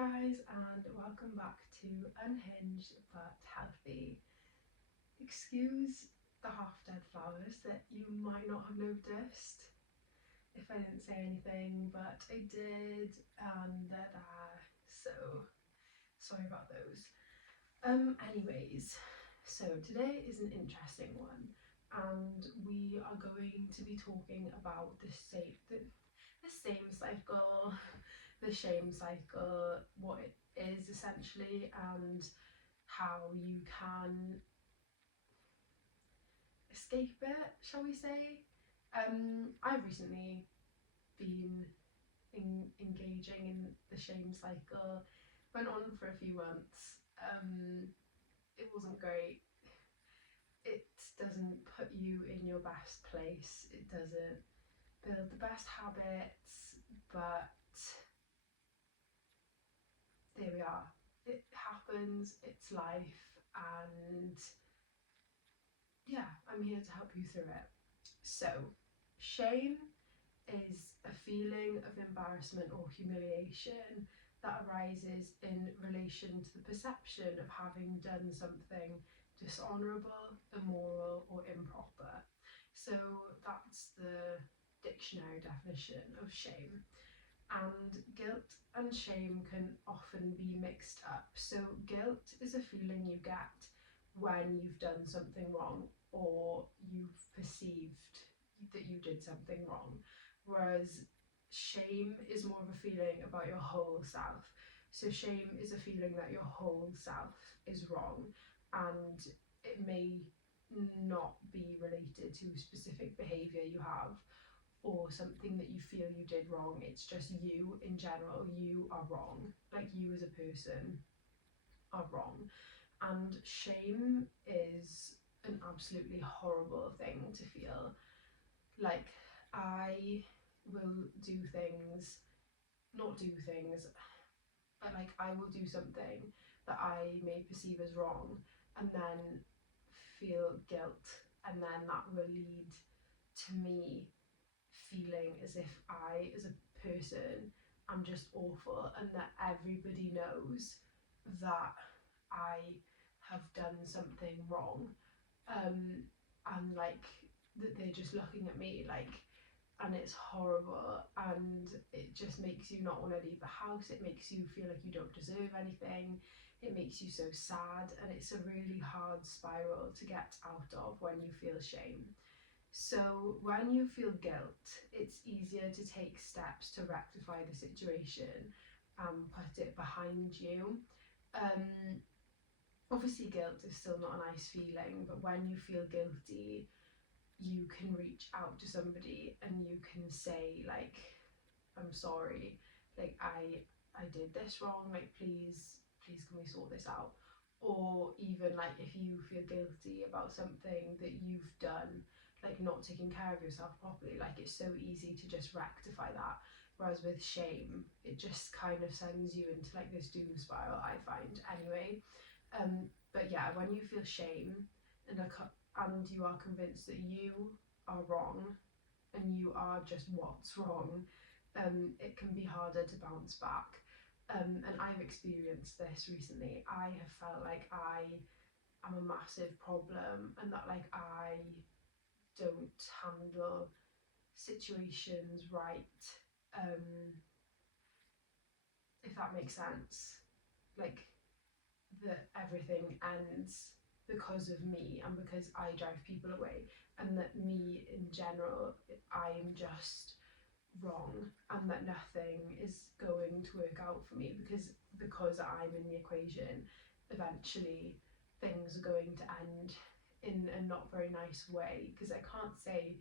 guys, and welcome back to Unhinged but Healthy. Excuse the half-dead flowers that you might not have noticed if I didn't say anything, but I did, and they're there, so sorry about those. Anyways, so today is an interesting one, and we are going to be talking about the same cycle, the shame cycle, what it is essentially, and how you can escape it, shall we say. I've recently been engaging in the shame cycle. Went on for a few months. It wasn't great. It doesn't put you in your best place. It doesn't build the best habits, but there we are. It happens, it's life, and yeah, I'm here to help you through it. So, shame is a feeling of embarrassment or humiliation that arises in relation to the perception of having done something dishonourable, immoral, or improper. So, that's the dictionary definition of shame. And guilt and shame can often be mixed up. So, guilt is a feeling you get when you've done something wrong or you've perceived that you did something wrong, whereas shame is more of a feeling about your whole self. So, shame is a feeling that your whole self is wrong, and it may not be related to a specific behaviour you have or something that you feel you did wrong. It's just you in general, you are wrong. Like, you as a person are wrong. And shame is an absolutely horrible thing to feel. Like, I will do things, not do things, but like, I will do something that I may perceive as wrong and then feel guilt, and then that will lead to me feeling as if I, as a person, am just awful, and that everybody knows that I have done something wrong, and like that they're just looking at me like, and it's horrible, and it just makes you not want to leave the house. It makes you feel like you don't deserve anything. It makes you so sad, and it's a really hard spiral to get out of when you feel shame. So when you feel guilt, it's easier to take steps to rectify the situation and put it behind you. Obviously guilt is still not a nice feeling, but when you feel guilty, you can reach out to somebody and you can say like, I'm sorry, like I did this wrong, like please can we sort this out? Or even like, if you feel guilty about something that you've done, like not taking care of yourself properly, like it's so easy to just rectify that. Whereas with shame, it just kind of sends you into like this doom spiral, I find anyway. But yeah, when you feel shame and you are convinced that you are wrong and you are just what's wrong, it can be harder to bounce back. And I've experienced this recently. I have felt like I am a massive problem, and that like I don't handle situations right, if that makes sense. Like, that everything ends because of me and because I drive people away, and that me in general, I'm just wrong, and that nothing is going to work out for me because I'm in the equation. Eventually things are going to end in a not very nice way, because I can't say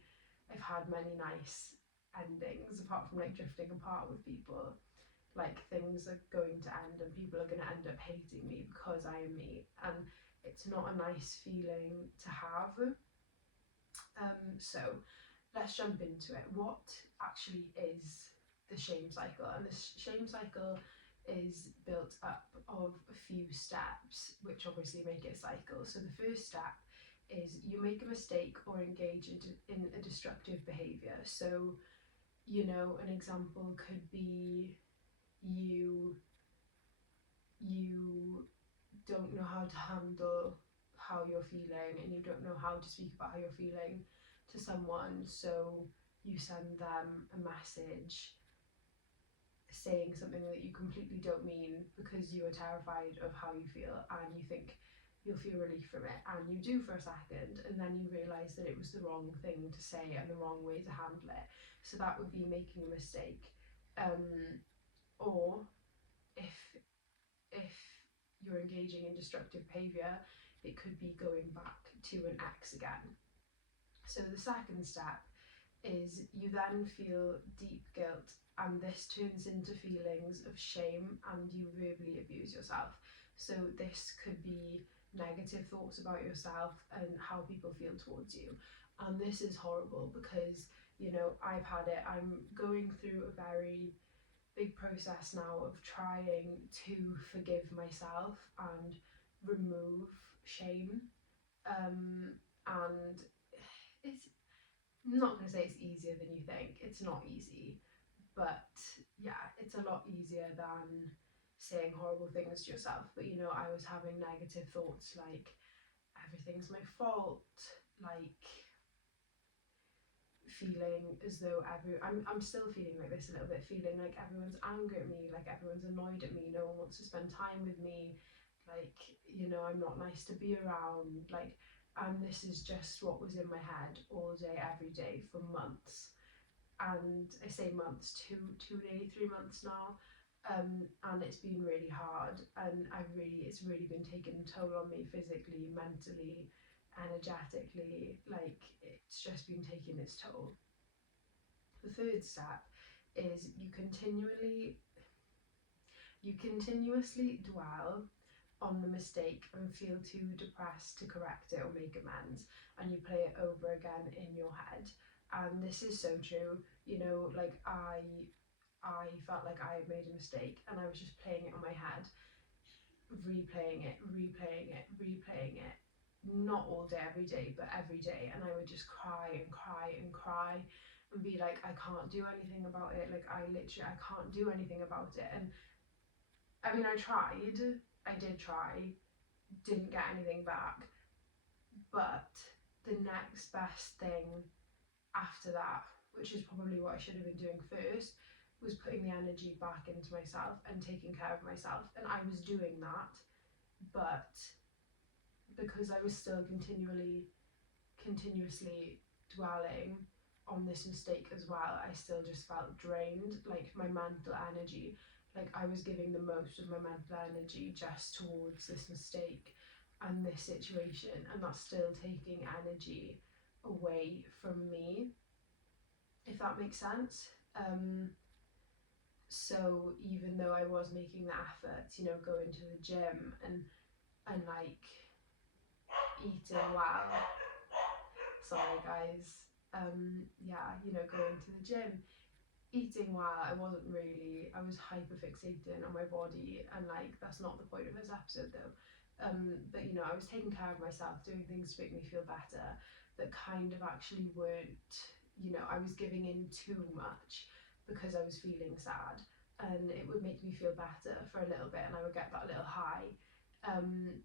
I've had many nice endings apart from like drifting apart with people. Like, things are going to end and people are going to end up hating me because I am me, and it's not a nice feeling to have. So let's jump into it. What actually is the shame cycle? And the shame cycle is built up of a few steps, which obviously make it a cycle. So the first step is you make a mistake or engage in a destructive behaviour. So, you know, an example could be you how to handle how you're feeling, and you don't know how to speak about how you're feeling to someone, so you send them a message saying something that you completely don't mean because you are terrified of how you feel, and you think you'll feel relief from it, and you do for a second, and then you realise that it was the wrong thing to say and the wrong way to handle it. So that would be making a mistake. Or if you're engaging in destructive behaviour, it could be going back to an ex again. So the second step is you then feel deep guilt, and this turns into feelings of shame, and you verbally abuse yourself. So this could be negative thoughts about yourself and how people feel towards you. And this is horrible because, you know, I've had it. I'm going through a very big process now of trying to forgive myself and remove shame. And it's I'm not going to say it's easier than you think. It's not easy, but yeah, it's a lot easier than saying horrible things to yourself. But you know, I was having negative thoughts like everything's my fault, like feeling as though I'm still feeling like this a little bit, feeling like everyone's angry at me, like everyone's annoyed at me, no one wants to spend time with me, like, you know, I'm not nice to be around, like, and this is just what was in my head all day, every day for months. And I say months, nearly 3 months now. And it's been really hard, and it's really been taking a toll on me physically, mentally, energetically. Like, it's just been taking its toll. The third step is you continuously dwell on the mistake and feel too depressed to correct it or make amends, and you play it over again in your head. And this is so true. You know, like I felt like I had made a mistake, and I was just playing it on my head, replaying it, not all day, every day, but every day. And I would just cry and cry and cry and be like, I can't do anything about it. Like, I can't do anything about it. And I mean, I did try, didn't get anything back. But the next best thing after that, which is probably what I should have been doing first, was putting the energy back into myself and taking care of myself. And I was doing that, but because I was still continuously dwelling on this mistake as well, I still just felt drained. Like, my mental energy, like I was giving the most of my mental energy just towards this mistake and this situation, and that's still taking energy away from me, if that makes sense. So even though I was making the effort, you know, going to the gym and like eating well, sorry guys, yeah, you know, going to the gym, eating well, I was hyper fixating on my body, and like that's not the point of this episode though. But you know, I was taking care of myself, doing things to make me feel better that kind of actually weren't, you know, I was giving in too much because I was feeling sad, and it would make me feel better for a little bit, and I would get that little high, and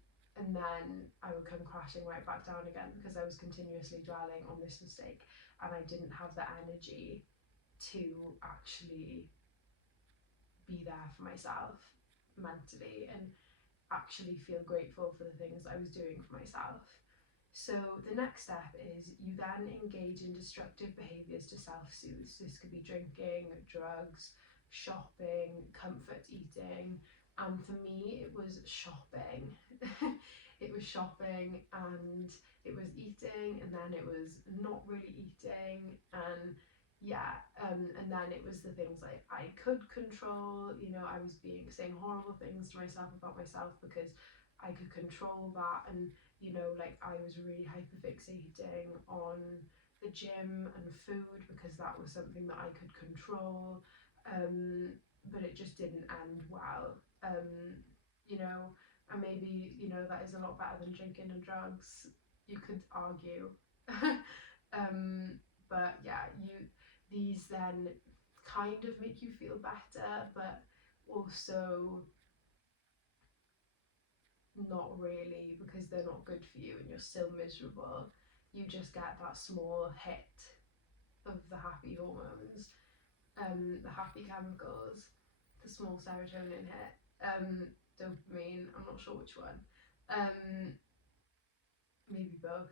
then I would come crashing right back down again because I was continuously dwelling on this mistake, and I didn't have the energy to actually be there for myself mentally and actually feel grateful for the things I was doing for myself. So the next step is you then engage in destructive behaviours to self-soothe. So this could be drinking, drugs, shopping, comfort eating, and for me it was shopping. It was shopping, and it was eating, and then it was not really eating, and yeah, and then it was the things like I could control. You know, I was saying horrible things to myself about myself because I could control that, and you know, like I was really hyperfixating on the gym and food because that was something that I could control, but it just didn't end well. You know, and maybe, you know, that is a lot better than drinking and drugs, you could argue. But yeah, these then kind of make you feel better, but also not really, because they're not good for you and you're still miserable. You just get that small hit of the happy hormones, the happy chemicals, the small serotonin hit, dopamine, I'm not sure which one, maybe both.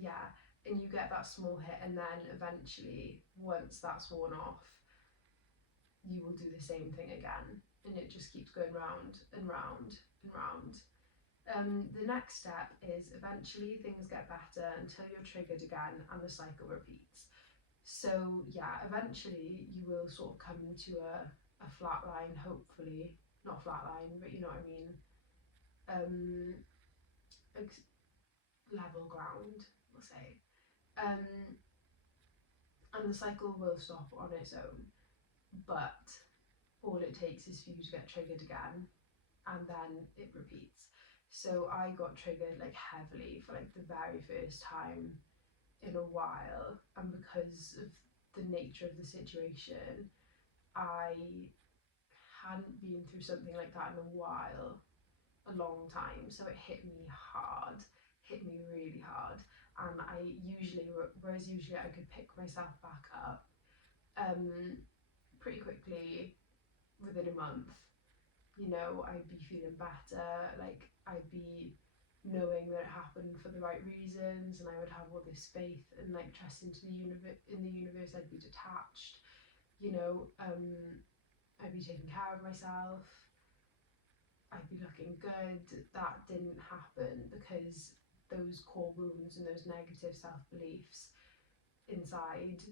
Yeah, and you get that small hit, and then eventually, once that's worn off, you will do the same thing again, and it just keeps going round and round and round. The next step is eventually things get better until you're triggered again and the cycle repeats. So yeah, eventually you will sort of come to a flat line, hopefully. Not flat line, but you know what I mean. Level ground, we'll say. And the cycle will stop on its own, but all it takes is for you to get triggered again, and then it repeats. So I got triggered like heavily for like the very first time in a while, and because of the nature of the situation, I hadn't been through something like that in a while, a long time, so it hit me hard, hit me really hard. And I usually, whereas usually I could pick myself back up pretty quickly within a month, you know, I'd be feeling better, like I'd be knowing that it happened for the right reasons, and I would have all this faith and like trust into the universe. I'd be detached, you know, I'd be taking care of myself, I'd be looking good. That didn't happen because those core wounds and those negative self-beliefs inside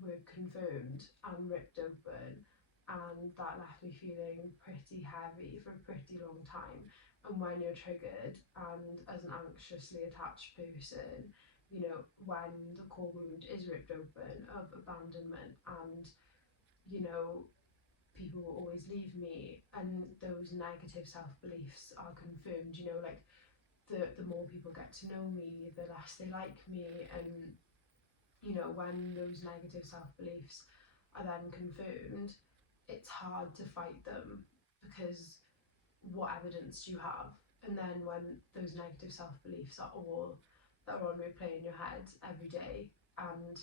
were confirmed and ripped open, and that left me feeling pretty heavy for a pretty long time. And when you're triggered, and as an anxiously attached person, you know, when the core wound is ripped open of abandonment, and you know, people will always leave me, and those negative self-beliefs are confirmed, you know, like the more people get to know me, the less they like me. And you know, when those negative self-beliefs are then confirmed, it's hard to fight them, because what evidence do you have? And then when those negative self-beliefs are all that are on replay in your head every day, and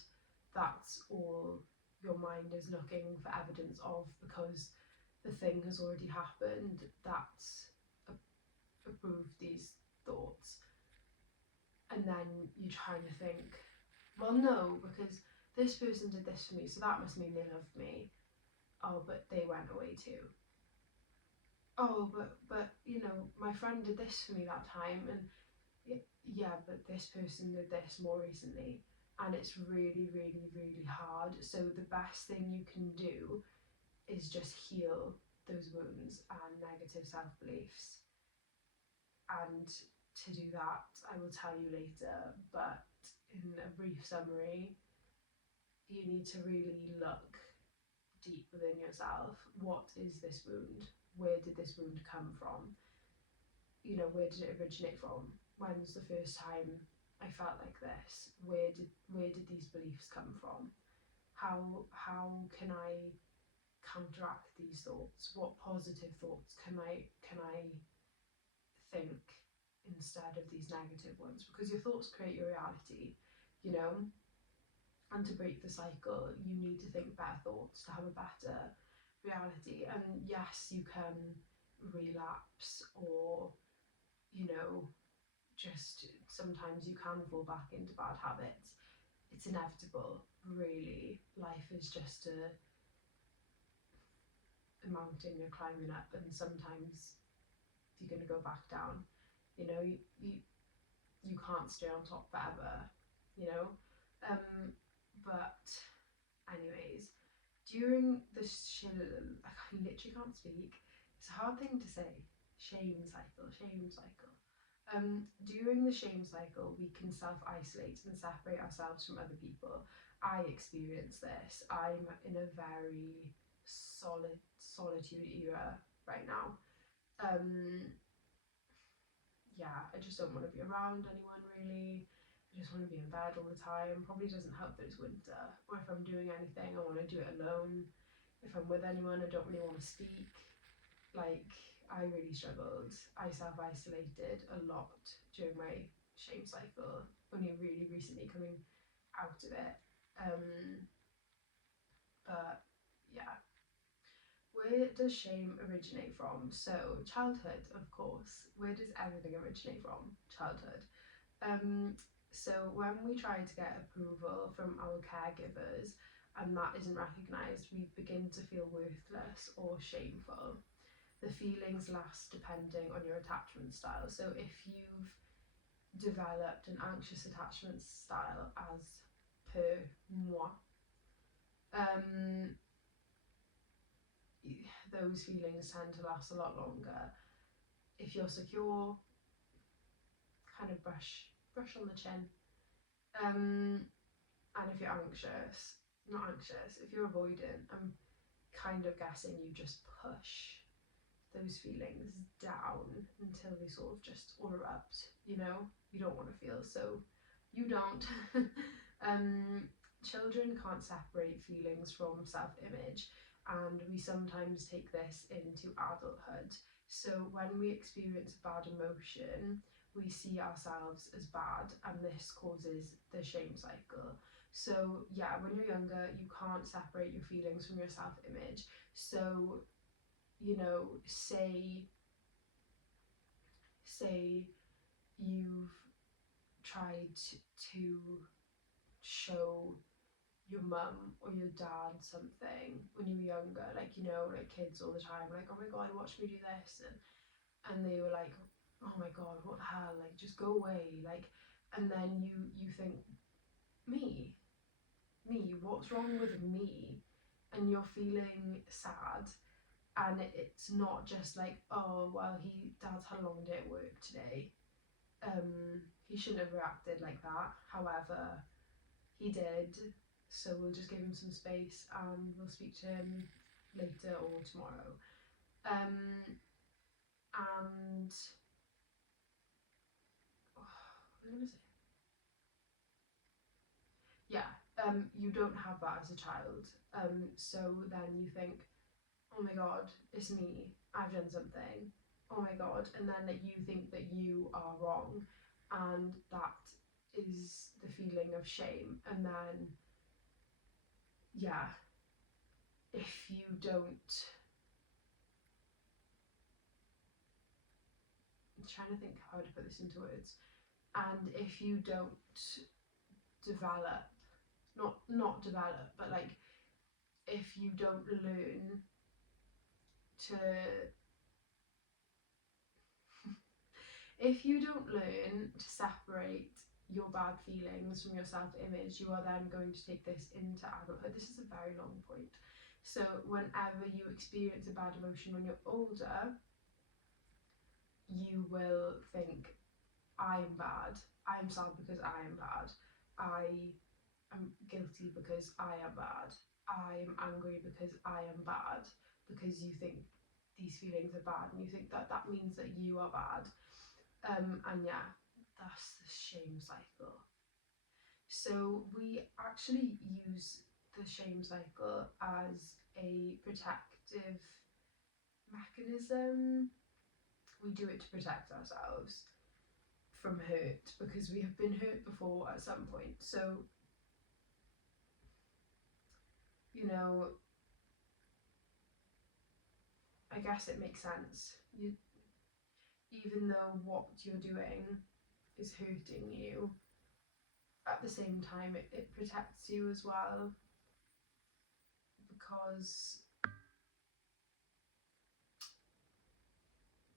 that's all your mind is looking for evidence of, because the thing has already happened that's approved these thoughts. And then you're trying to think, well, no, because this person did this for me, so that must mean they loved me. Oh, but they went away too. Oh, but you know, my friend did this for me that time, and yeah, but this person did this more recently, and it's really, really, really hard. So the best thing you can do is just heal those wounds and negative self-beliefs. And to do that, I will tell you later, but in a brief summary, you need to really look deep within yourself. What is this wound? Where did this wound come from? You know, where did it originate from? When's the first time I felt like this? Where did these beliefs come from? How can I counteract these thoughts? What positive thoughts can I think instead of these negative ones? Because your thoughts create your reality, you know. And to break the cycle, you need to think better thoughts to have a better reality. And yes, you can relapse, or you know, just sometimes you can fall back into bad habits. It's inevitable, really. Life is just a mountain you're climbing up, and sometimes you're going to go back down. You know, you can't stay on top forever, you know. But anyways, during the I literally can't speak. It's a hard thing to say. Shame cycle. During the shame cycle, we can self-isolate and separate ourselves from other people. I experience this. I'm in a very solitude era right now. Yeah, I just don't want to be around anyone really. I just want to be in bed all the time. Probably doesn't help that it's winter. Or if I'm doing anything, I want to do it alone. If I'm with anyone, I don't really want to speak. Like, I really struggled. I self-isolated a lot during my shame cycle, only really recently coming out of it. But yeah, where does shame originate from? So childhood, of course. Where does everything originate from? Childhood. So when we try to get approval from our caregivers and that isn't recognised, we begin to feel worthless or shameful. The feelings last depending on your attachment style. So if you've developed an anxious attachment style as per moi, those feelings tend to last a lot longer. If you're secure, kind of brush on the chin. And if you're anxious, not anxious, if you're avoidant, I'm kind of guessing you just push those feelings down until they sort of just all erupt, you know? You don't want to feel, so you don't. Children can't separate feelings from self-image, and we sometimes take this into adulthood. So when we experience a bad emotion, we see ourselves as bad, and this causes the shame cycle. So yeah, when you're younger, you can't separate your feelings from your self-image. So, you know, say you've tried to show your mum or your dad something when you were younger, like, you know, like kids all the time, like, oh my god, watch me do this, and they were like, oh my god, what the hell, like, just go away, like, and then you think, me, what's wrong with me? And you're feeling sad, and it's not just like, oh well, dad's had a long day at work today, he shouldn't have reacted like that, however he did, so we'll just give him some space and we'll speak to him later or tomorrow. And what was I gonna say? Yeah, you don't have that as a child. So then you think, oh my god, it's me, I've done something, oh my god, and then that you think that you are wrong, and that is the feeling of shame. And then, yeah, if you don't, I'm trying to think how to put this into words, and if you don't develop, not develop, but like, if you don't learn to if you don't learn to separate your bad feelings from your self-image, you are then going to take this into adulthood. This is a very long point. So whenever you experience a bad emotion when you're older, you will think, I'm bad, I'm sad because I am bad, I am guilty because I am bad, I am angry because I am bad, because you think these feelings are bad and you think that that means that you are bad. And yeah, that's the shame cycle. So we actually use the shame cycle as a protective mechanism. We do it to protect ourselves from hurt because we have been hurt before at some point. So, you know, I guess it makes sense. Even though what you're doing is hurting you, at the same time it protects you as well, because,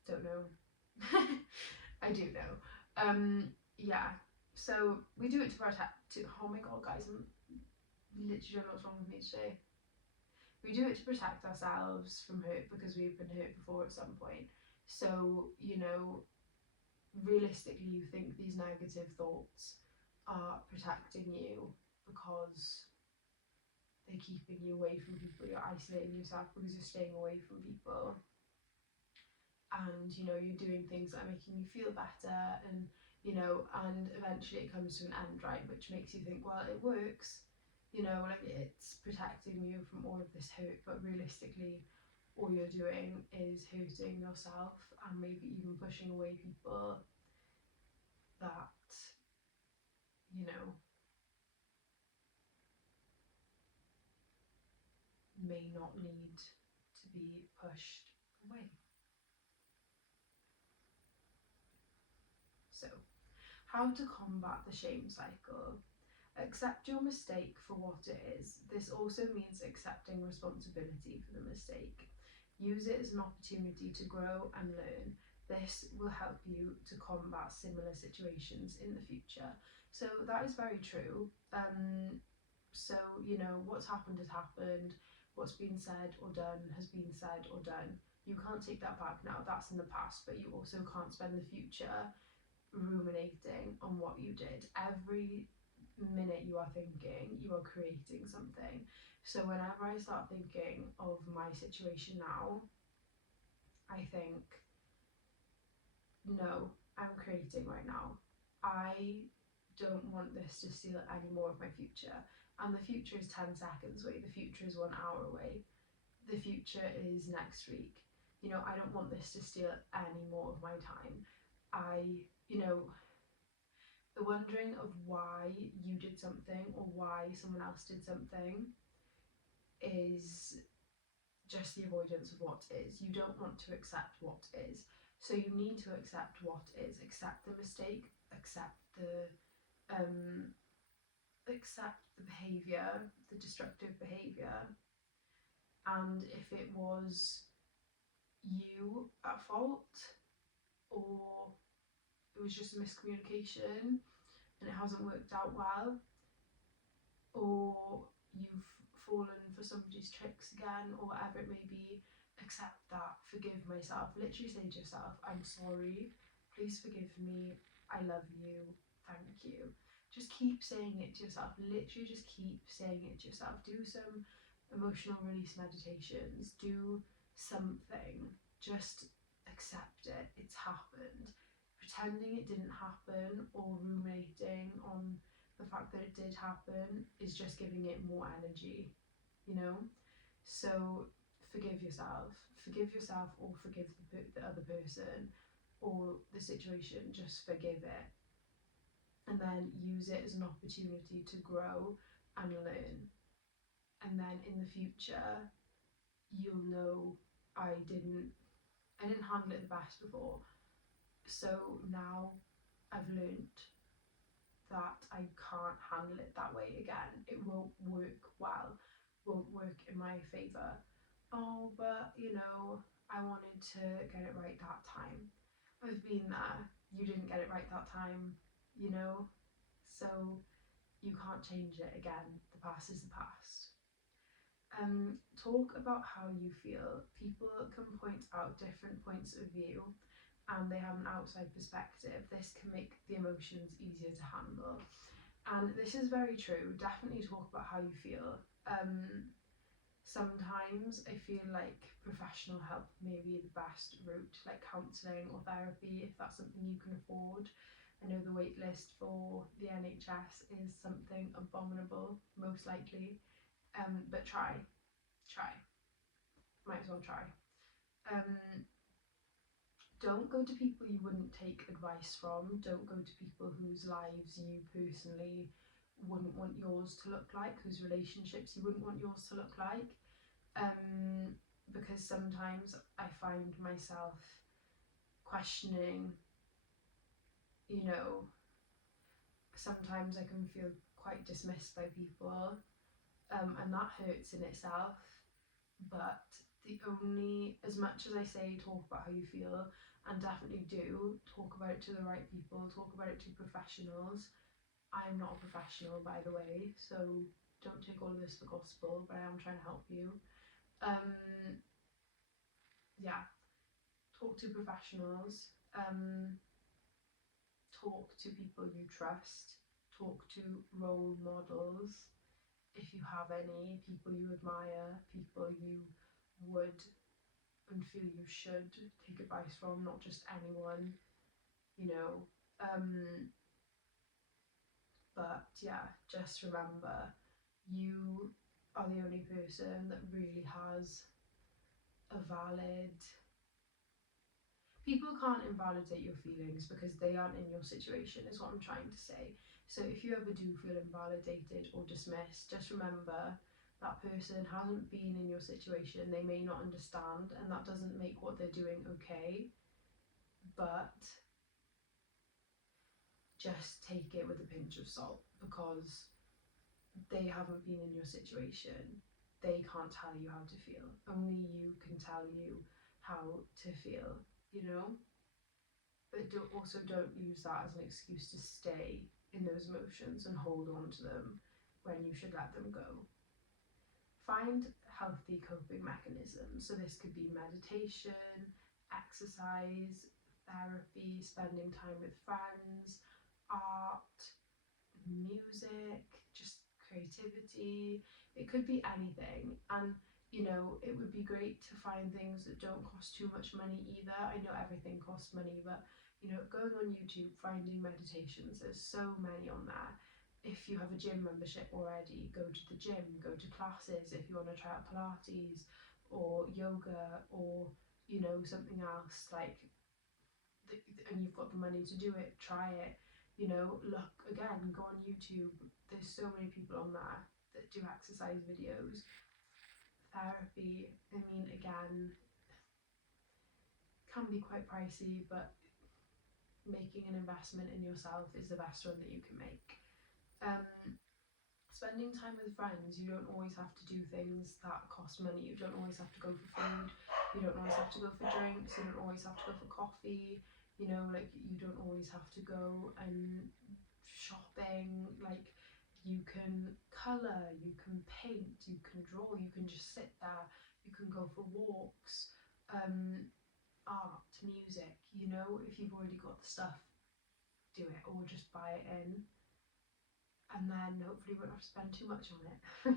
don't know. I do know. Yeah, so we do it to protect, oh my god guys, I'm literally don't know what's wrong with me today. We do it to protect ourselves from hurt because we've been hurt before at some point. So, you know, realistically, you think these negative thoughts are protecting you because they're keeping you away from people, you're isolating yourself because you're staying away from people, and, you know, you're doing things that are making you feel better, and, you know, and eventually it comes to an end, right, which makes you think, well, it works, you know, like, it's protecting you from all of this hurt, but realistically, all you're doing is hurting yourself and maybe even pushing away people that, you know, may not need to be pushed away. So, how to combat the shame cycle? Accept your mistake for what it is. This also means accepting responsibility for the mistake. Use it as an opportunity to grow and learn. This will help you to combat similar situations in the future. So that is very true. So, you know, what's happened has happened. What's been said or done has been said or done. You can't take that back now. That's in the past, but you also can't spend the future ruminating on what you did. Every minute you are thinking, you are creating something. So whenever I start thinking of my situation now, I think, no, I'm creating right now. I don't want this to steal any more of my future. And the future is 10 seconds away, the future is 1 hour away, the future is next week. You know, I don't want this to steal any more of my time. You know, the wondering of why you did something or why someone else did something is just the avoidance of what is. You don't want to accept what is. So you need to accept what is. Accept the mistake, accept the behaviour, the destructive behaviour. And if it was you at fault, or it was just a miscommunication and it hasn't worked out well, or you've fallen for somebody's tricks again, or whatever it may be, accept that. Forgive myself. Literally say to yourself, I'm sorry, please forgive me, I love you, thank you. Just keep saying it to yourself. Literally just keep saying it to yourself. Do some emotional release meditations, do something. Just accept it. It's happened. Pretending it didn't happen or ruminating on the fact that it did happen is just giving it more energy, you know? So forgive yourself. Forgive yourself, or forgive the other person or the situation. Just forgive it. And then use it as an opportunity to grow and learn. And then in the future, you'll know, I didn't handle it the best before. So now I've learned that I can't handle it that way again. It won't work well, won't work in my favour. Oh, but you know, I wanted to get it right that time. I've been there. You didn't get it right that time, you know? So you can't change it again. The past is the past. Talk about how you feel. People can point out different points of view and they have an outside perspective. This can make the emotions easier to handle. And this is very true. Definitely talk about how you feel. Sometimes I feel like professional help may be the best route, like counselling or therapy, if that's something you can afford. I know the wait list for the NHS is something abominable, most likely. But try. Might as well try. Don't go to people you wouldn't take advice from. Don't go to people whose lives you personally wouldn't want yours to look like, whose relationships you wouldn't want yours to look like. Because sometimes I find myself questioning, you know, sometimes I can feel quite dismissed by people, and that hurts in itself. But as much as I say talk about how you feel, and definitely do talk about it to the right people, talk about it to professionals. I'm not a professional, by the way, so don't take all of this for gospel, but I am trying to help you. Yeah, talk to professionals, talk to people you trust, talk to role models, if you have any, people you admire, people you would and feel you should take advice from, not just anyone, you know. But yeah, just remember, you are the only person that really has a valid... People can't invalidate your feelings because they aren't in your situation, is what I'm trying to say. So if you ever do feel invalidated or dismissed, just remember that person hasn't been in your situation. They may not understand, and that doesn't make what they're doing okay, but just take it with a pinch of salt, because they haven't been in your situation. They can't tell you how to feel. Only you can tell you how to feel, you know? But don't use that as an excuse to stay in those emotions and hold on to them when you should let them go. Find healthy coping mechanisms. So this could be meditation, exercise, therapy, spending time with friends, art, music, just creativity. It could be anything. And you know, it would be great to find things that don't cost too much money either. I know everything costs money, but you know, going on YouTube, finding meditations, there's so many on there. If you have a gym membership already, go to the gym, go to classes. If you want to try out Pilates or yoga or, you know, something else, like, and you've got the money to do it, try it. You know, look again, go on YouTube. There's so many people on there that do exercise videos. Therapy, I mean, again, can be quite pricey, but making an investment in yourself is the best one that you can make. Spending time with friends, you don't always have to do things that cost money. You don't always have to go for food, you don't always have to go for drinks, you don't always have to go for coffee, you know, like, you don't always have to go and shopping. Like, you can colour, you can paint, you can draw, you can just sit there, you can go for walks, art, music, you know, if you've already got the stuff, do it, or just buy it in, and then hopefully you won't have to spend too much on it.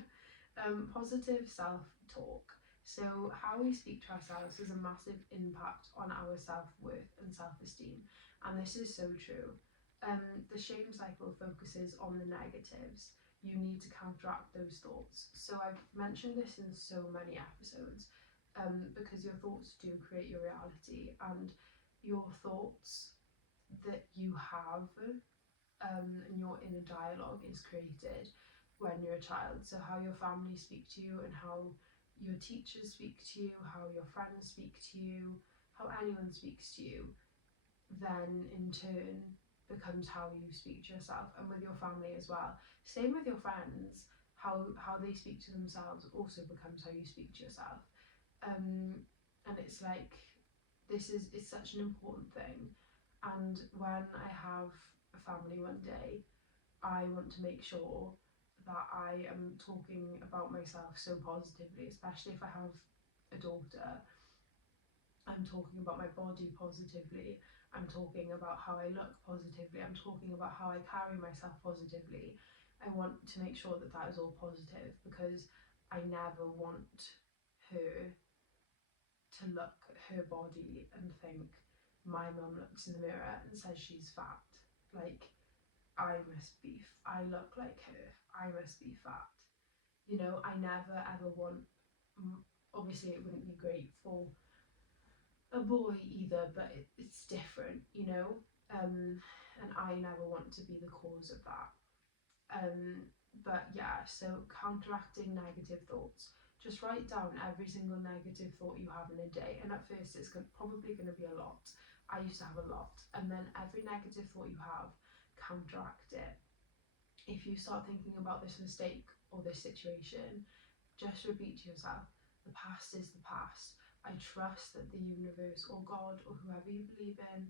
Positive self-talk. So how we speak to ourselves has a massive impact on our self-worth and self-esteem, and this is so true. The shame cycle focuses on the negatives. You need to counteract those thoughts. So I've mentioned this in so many episodes, because your thoughts do create your reality, and your thoughts that you have, and your inner dialogue is created when you're a child. So how your family speak to you, and how your teachers speak to you, how your friends speak to you, how anyone speaks to you, then in turn becomes how you speak to yourself, and with your family as well. Same with your friends, how they speak to themselves also becomes how you speak to yourself. And it's like, it's such an important thing. And when I have a family one day, I want to make sure that I am talking about myself so positively, especially if I have a daughter. I'm talking about my body positively, I'm talking about how I look positively, I'm talking about how I carry myself positively. I want to make sure that that is all positive, because I never want her to look at her body and think, my mum looks in the mirror and says she's fat. Like, I look like her, I must be fat. You know, I never ever want, obviously it wouldn't be great for a boy either, but it's different, you know, and I never want to be the cause of that. But yeah, so counteracting negative thoughts. Just write down every single negative thought you have in a day, and at first it's probably going to be a lot. I used to have a lot, and then every negative thought you have, counteract it. If you start thinking about this mistake or this situation, just repeat to yourself, the past is the past. I trust that the universe or God or whoever you believe in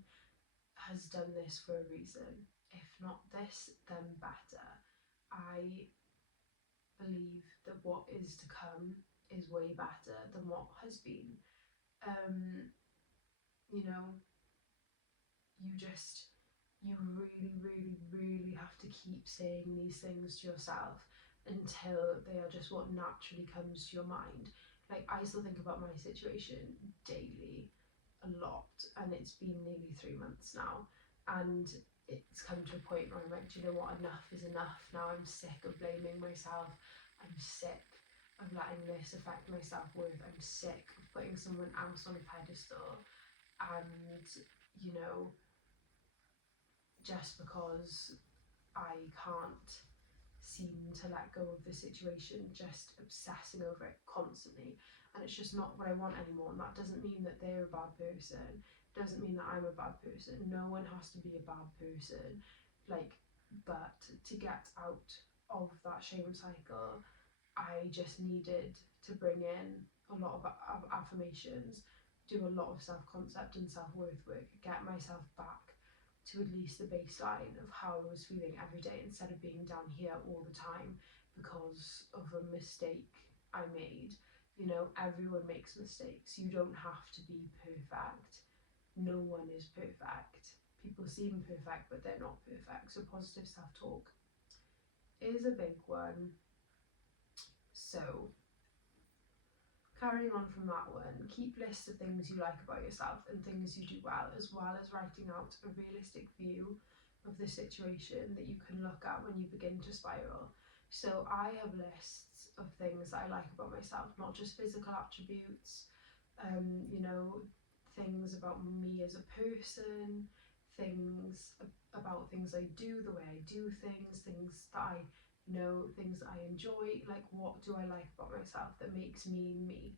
has done this for a reason. If not this, then better. I believe that what is to come is way better than what has been. You know, you really have to keep saying these things to yourself until they are just what naturally comes to your mind. Like, I still think about my situation daily, a lot, and it's been nearly 3 months now, and it's come to a point where I'm like, do you know what, enough is enough now. I'm sick of blaming myself, I'm sick of letting this affect my self-worth, I'm sick of putting someone else on a pedestal, and you know, just because I can't seem to let go of the situation, just obsessing over it constantly, and it's just not what I want anymore. And that doesn't mean that they're a bad person, doesn't mean that I'm a bad person. No one has to be a bad person, like, but to get out of that shame cycle, I just needed to bring in a lot of affirmations, do a lot of self-concept and self-worth work, get myself back to at least the baseline of how I was feeling every day, instead of being down here all the time because of a mistake I made. You know, everyone makes mistakes. You don't have to be perfect. No one is perfect. People seem perfect, but they're not perfect. So positive self-talk is a big one. So carrying on from that one, keep lists of things you like about yourself and things you do well as writing out a realistic view of the situation that you can look at when you begin to spiral. So I have lists of things that I like about myself, not just physical attributes, you know, things about me as a person, things about things I do, the way I do things, things that I things that I enjoy, like what do I like about myself that makes me me.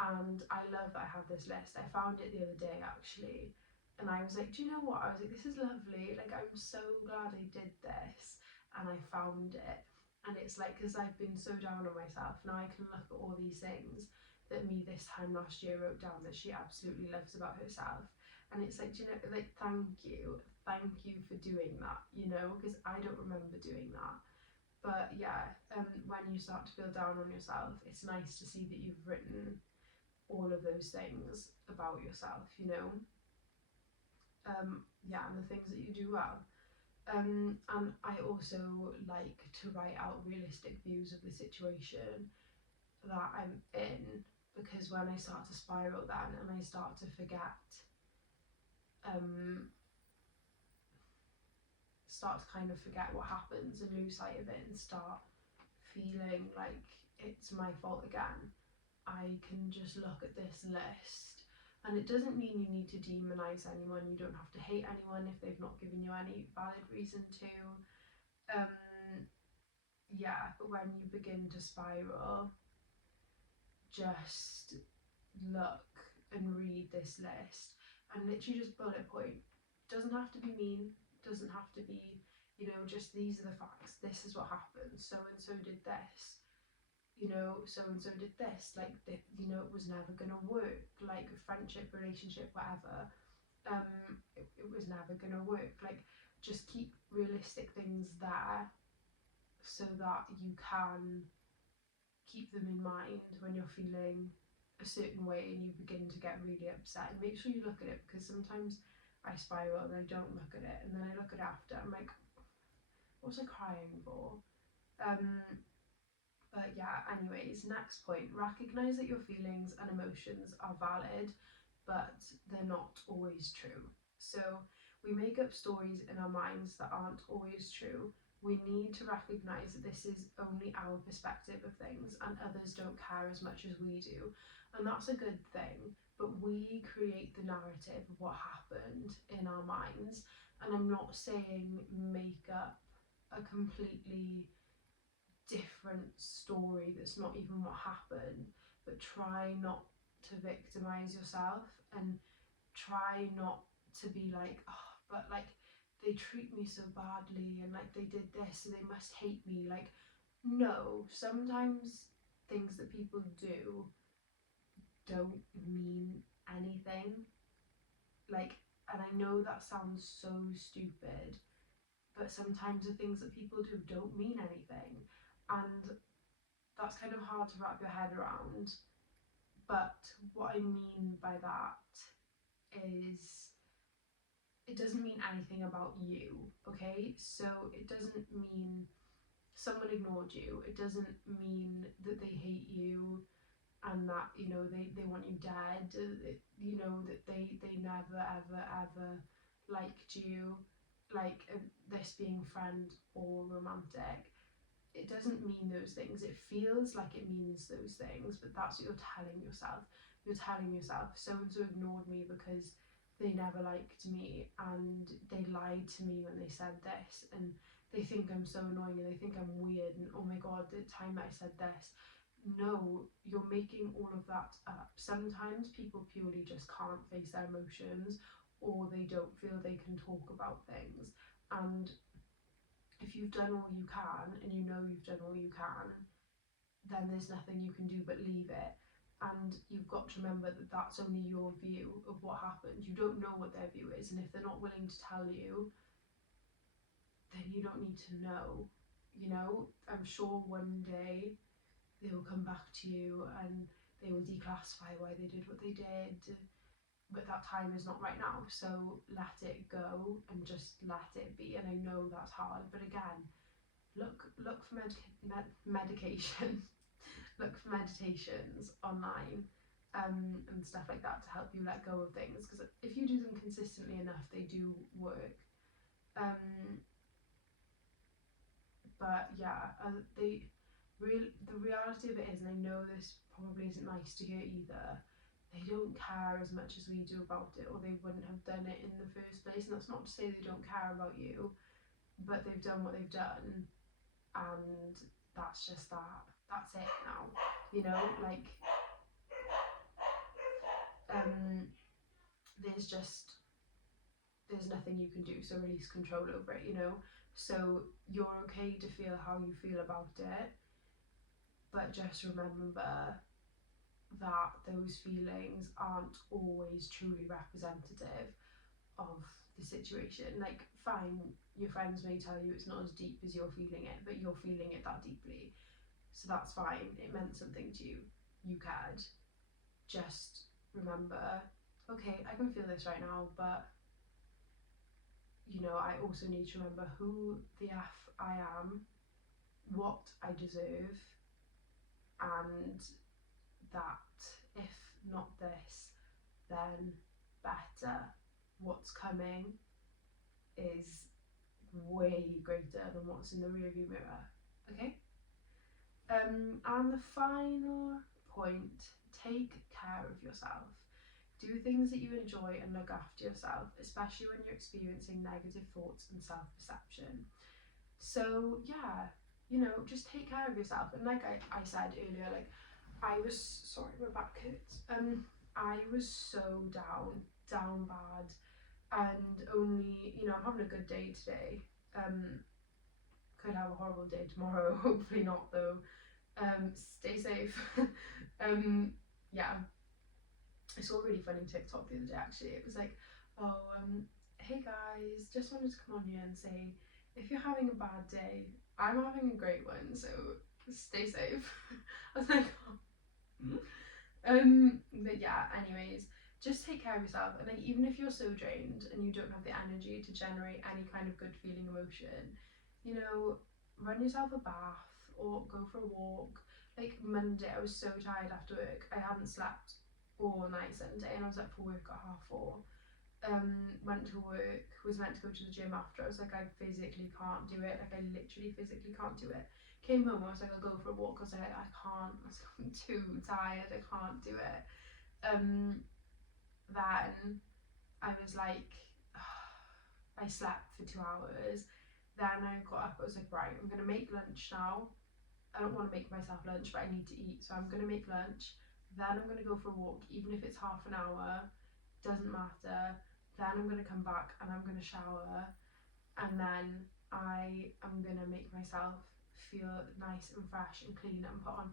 And I love that I have this list. I found it the other day actually, and I was like, do you know what, I was like, this is lovely, like I'm so glad I did this and I found it. And it's like, because I've been so down on myself, now I can look at all these things that me this time last year wrote down that she absolutely loves about herself. And it's like, do you know, like, thank you for doing that, you know, because I don't remember doing that. But yeah, when you start to feel down on yourself, it's nice to see that you've written all of those things about yourself, you know. Yeah, and the things that you do well. And I also like to write out realistic views of the situation that I'm in, because when I start to spiral then and I start to forget, start to kind of forget what happens and lose sight of it and start feeling like it's my fault again, I can just look at this list. And it doesn't mean you need to demonize anyone, you don't have to hate anyone if they've not given you any valid reason to. Yeah, but when you begin to spiral, just look and read this list and literally just bullet point. Doesn't have to be mean, doesn't have to be, you know, just these are the facts, this is what happened, so and so did this, you know, so and so did this, like, you know, it was never gonna work, like friendship, relationship, whatever, it was never gonna work. Like, just keep realistic things there so that you can keep them in mind when you're feeling a certain way and you begin to get really upset. And make sure you look at it, because sometimes I spiral and I don't look at it, and then I look at it after, I'm like, what was I crying for? But yeah, anyways, next point, recognize that your feelings and emotions are valid, but they're not always true. So we make up stories in our minds that aren't always true. We need to recognize that this is only our perspective of things and others don't care as much as we do. And that's a good thing, but we create the narrative of what happened in our minds. And I'm not saying make up a completely different story that's not even what happened, but try not to victimize yourself and try not to be like, oh, but like they treat me so badly and like they did this so they must hate me. Like, no, sometimes things that people do don't mean anything. Like, and I know that sounds so stupid, but sometimes the things that people do don't mean anything, and that's kind of hard to wrap your head around. But what I mean by that is it doesn't mean anything about you, okay? So it doesn't mean someone ignored you, it doesn't mean that they hate you and that, you know, they want you dead, you know, that they never ever liked you, like this being friend or romantic. It doesn't mean those things. It feels like it means those things, but that's what you're telling yourself. you're telling yourself, so and so ignored me because they never liked me and they lied to me when they said this, and they think I'm so annoying and they think I'm weird, and oh my god, the time I said this. No, you're making all of that up. Sometimes people purely just can't face their emotions, or they don't feel they can talk about things. And if you've done all you can, and you know you've done all you can, then there's nothing you can do but leave it. And you've got to remember that that's only your view of what happened. You don't know what their view is, and if they're not willing to tell you, then you don't need to know. You know, I'm sure one day they will come back to you and they will declassify why they did what they did, but that time is not right now. So let it go and just let it be. And I know that's hard, but again, look for medication. Look for meditations online, and stuff like that to help you let go of things, because if you do them consistently enough, they do work. But yeah, the reality of it is, and I know this probably isn't nice to hear either, they don't care as much as we do about it, or they wouldn't have done it in the first place. And that's not to say they don't care about you, but they've done what they've done, and that's just that. That's it now. You know, like, there's nothing you can do, so release control over it, you know. So you're okay to feel how you feel about it, but just remember that those feelings aren't always truly representative of the situation. Like, fine, your friends may tell you it's not as deep as you're feeling it, but you're feeling it that deeply, so that's fine. It meant something to you, you cared. Just remember, okay, I can feel this right now, but you know, I also need to remember who the F I am, what I deserve, and that if not this, then better. What's coming is way greater than what's in the rearview mirror. Okay? And the final point, take care of yourself. Do things that you enjoy and look after yourself, especially when you're experiencing negative thoughts and self-perception. So yeah, you know, just take care of yourself. And like I said earlier, like, I was, sorry, my back hurts. I was so down bad, and only, you know, I'm having a good day today. Could have a horrible day tomorrow. Hopefully not though. Stay safe. Yeah. I saw a really funny TikTok the other day actually. It was like, oh, hey guys, just wanted to come on here and say, if you're having a bad day, I'm having a great one, so stay safe. I was like, oh. But yeah, anyways, just take care of yourself. And like, even if you're so drained and you don't have the energy to generate any kind of good feeling emotion, you know, run yourself a bath or go for a walk. Like Monday, I was so tired after work. I hadn't slept all night Sunday, and I was up for work at 4:30. Went to work, was meant to go to the gym after. I was like, I physically can't do it. Like, I literally physically can't do it. Came home, I was like, I'll go for a walk. I was like, I can't. I was like, I'm too tired. I can't do it. Then I was like, I slept for 2 hours. Then I got up. I was like, right, I'm gonna make lunch now. I don't want to make myself lunch, but I need to eat, so I'm gonna make lunch. Then I'm gonna go for a walk, even if it's half an hour. Doesn't matter. Then I'm gonna come back and I'm gonna shower, and then I am gonna make myself feel nice and fresh and clean and put on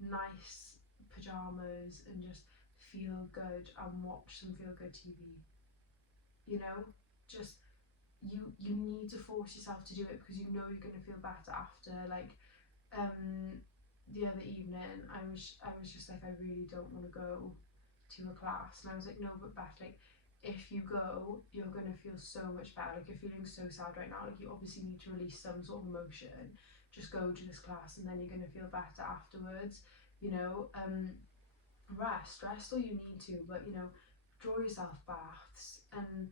nice pajamas and just feel good and watch some feel good TV. You know, just you need to force yourself to do it, because you know you're gonna feel better after. Like, the other evening, I was just like, I really don't want to go to a class, and I was like, no, but Beth, like, if you go, you're gonna feel so much better. Like, you're feeling so sad right now, like, you obviously need to release some sort of emotion. Just go to this class and then you're gonna feel better afterwards, you know. Rest all you need to, but you know, draw yourself baths, and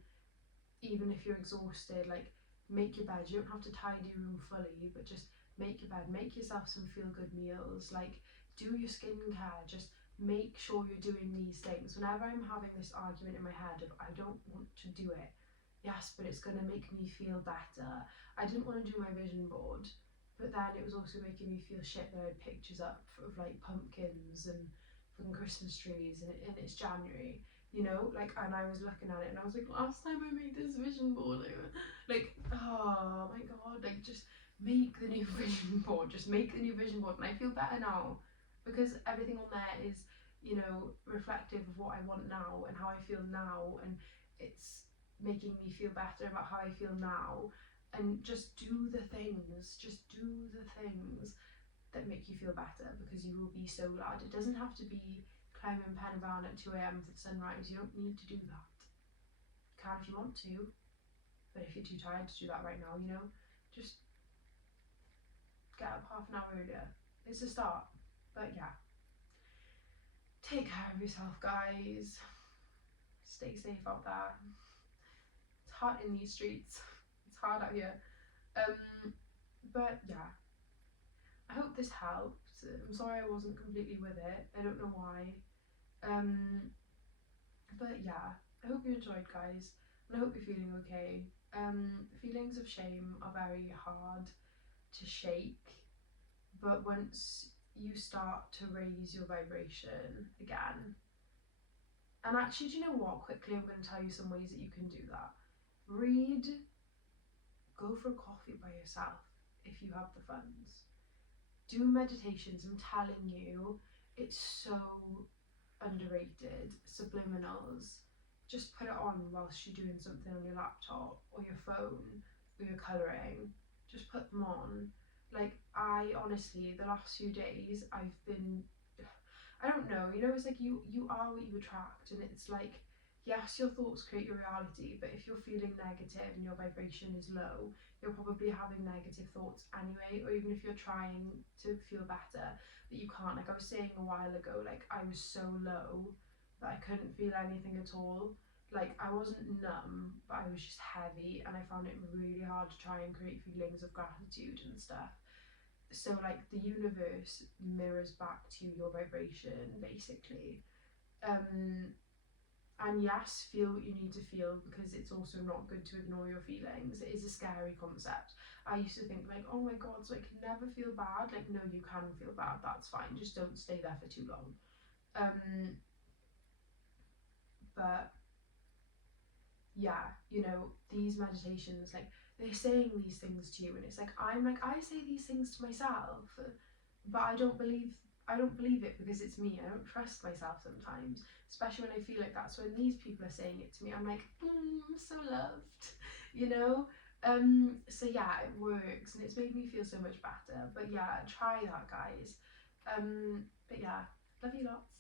even if you're exhausted, like, make your bed. You don't have to tidy your room fully, but just make your bed, make yourself some feel good meals, like, do your skincare, just make sure you're doing these things. Whenever I'm having this argument in my head of I don't want to do it, yes, but it's going to make me feel better. I didn't want to do my vision board, but then it was also making me feel shit that I had pictures up of like pumpkins and fucking Christmas trees, and it's January, you know, like, and I was looking at it and I was like, last time I made this vision board, like, oh my god, like, just make the new vision board, just make the new vision board. And I feel better now because everything on there is, you know, reflective of what I want now and how I feel now, and it's making me feel better about how I feel now. And just do the things, that make you feel better, because you will be so glad. It doesn't have to be climbing Pen y Fan at 2 a.m. for the sunrise. You don't need to do that. You can if you want to, but if you're too tired to do that right now, you know, just get up half an hour earlier. It's a start. But yeah, take care of yourself, guys. Stay safe out there. It's hard in these streets. It's hard out here. But yeah, I hope this helped. I'm sorry I wasn't completely with it. I don't know why. But yeah, I hope you enjoyed, guys, and I hope you're feeling okay. Feelings of shame are very hard to shake, but once you start to raise your vibration again, and actually, do you know what? Quickly, I'm going to tell you some ways that you can do that. Read, go for a coffee by yourself if you have the funds. Do meditations. I'm telling you, it's so underrated. Subliminals. Just put it on whilst you're doing something on your laptop or your phone or you're colouring. Just put them on. Like, I honestly, the last few days, I've been, I don't know, you know, it's like you are what you attract, and it's like, yes, your thoughts create your reality, but if you're feeling negative and your vibration is low, you're probably having negative thoughts anyway, or even if you're trying to feel better, but you can't. Like I was saying a while ago, like, I was so low that I couldn't feel anything at all. Like, I wasn't numb, but I was just heavy, and I found it really hard to try and create feelings of gratitude and stuff. So like the universe mirrors back to you your vibration, basically. And yes, feel what you need to feel, because it's also not good to ignore your feelings. It is a scary concept. I used to think like, oh my god, so I can never feel bad. Like, no, you can feel bad, that's fine, just don't stay there for too long. But yeah, you know, these meditations, like, they're saying these things to you, and it's like, I say these things to myself, but I don't believe it, because it's me. I don't trust myself sometimes, especially when I feel like that's when these people are saying it to me. I'm like, I'm so loved, you know. So yeah, it works, and it's made me feel so much better. But yeah, try that, guys. But yeah, love you lots.